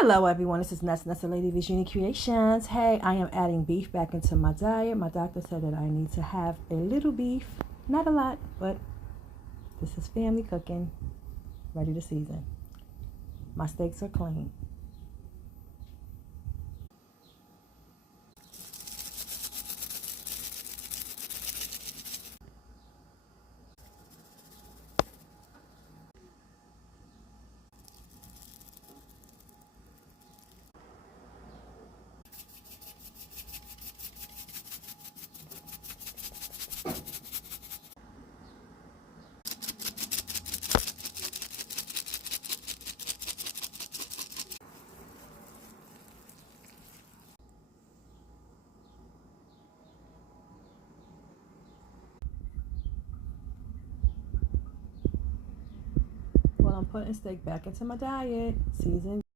Hello everyone, this is Nessa Lady Virginia Creations. Hey, I am adding beef back into my diet. My doctor said that I need to have a little beef. Not a lot, but this is family cooking, ready to season. My steaks are clean. Well, I'm putting steak back into my diet. Season